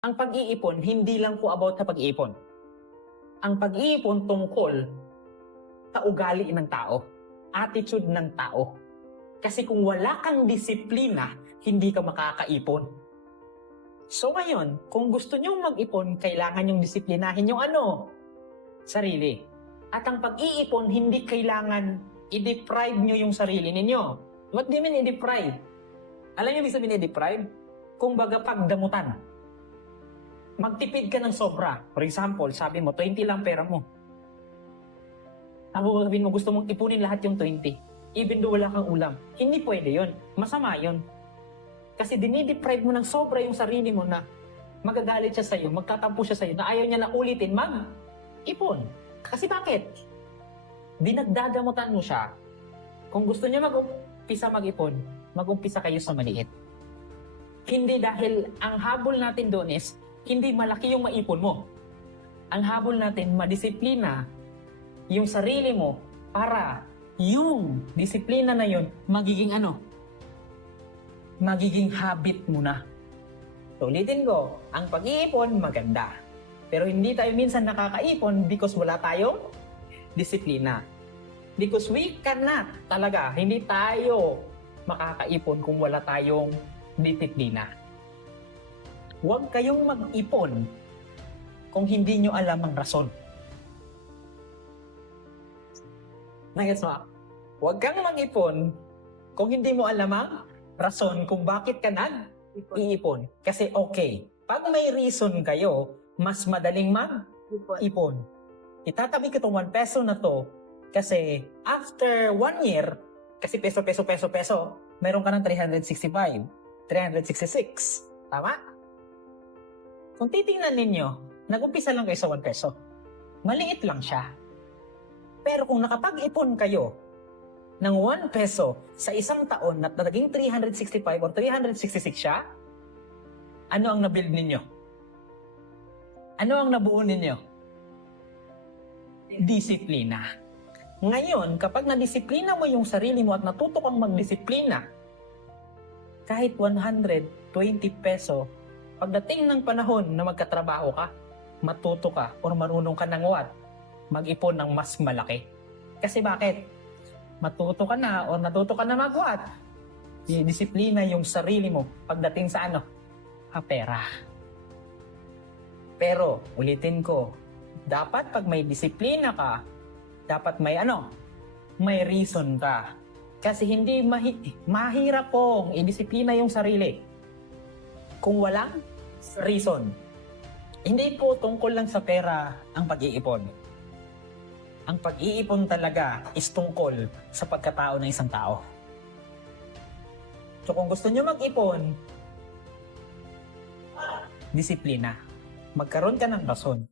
Ang pag-iipon, hindi lang po about sa pag-iipon. Ang pag-iipon tungkol sa ugali ng tao, attitude ng tao. Kasi kung wala kang disiplina, hindi ka makakaipon. So ngayon, kung gusto nyo mag-ipon, kailangan yung disiplinahin yung sarili. At ang pag-iipon, hindi kailangan i-deprive nyo yung sarili ninyo. What do you mean i-deprive? Alam nyo ibig sabihin i-deprive? Kung baga pagdamutan. Magtipid ka ng sobra. For example, sabi mo, 20 lang pera mo. Sabihin mo, gusto mong ipunin lahat yung 20. Even though wala kang ulam. Hindi pwede yon. Masama yon. Kasi dinideprive mo ng sobra yung sarili mo na magagalit siya sa'yo, magtatampo siya sa'yo, na ayaw niya na ulitin mag-ipon. Kasi bakit? Dinagdadamutan mo siya. Kung gusto niya mag-umpisa mag-ipon, mag-umpisa kayo sa maliit. Hindi dahil ang habol natin doon is hindi malaki yung maipon mo. Ang habol natin, madisiplina yung sarili mo para yung disiplina na yun magiging magiging habit mo na. So, ulitin ko, ang pag-iipon maganda. Pero hindi tayo minsan nakakaipon because wala tayong disiplina. Because we cannot talaga, hindi tayo makakaipon kung wala tayong disiplina. Huwag kayong mag-ipon kung hindi nyo alam ang rason. Nagets mo? Huwag kang mag-ipon kung hindi mo alam ang rason kung bakit ka nag-iipon. Kasi okay, pag may reason kayo, mas madaling mag-ipon. Itatabi ko itong 1 peso na to kasi after 1 year, kasi peso, meron ka ng 365, 366. Tama? Kung titingnan ninyo, nag-umpisa lang kayo sa 1 peso. Maliit lang siya. Pero kung nakapag-ipon kayo ng 1 peso sa isang taon na naging 365 or 366 siya, ano ang nabuild ninyo? Ano ang nabuo ninyo? Disiplina. Ngayon, kapag nadisiplina mo yung sarili mo at natuto kang magdisiplina, kahit 120 peso, pagdating ng panahon na magkatrabaho ka, matuto ka or marunong ka ng mag-ipon ng mas malaki. Kasi bakit? Matuto ka na o natuto ka na mag-what? Disiplina yung sarili mo pagdating sa pera. Pero, ulitin ko, dapat pag may disiplina ka, dapat may may reason ka. Kasi hindi mahirap pong i-disiplina yung sarili kung walang reason. Hindi po tungkol lang sa pera ang pag-iipon. Ang pag-iipon talaga is tungkol sa pagkatao ng isang tao. So kung gusto nyo mag-ipon, disiplina. Magkaroon ka ng rason.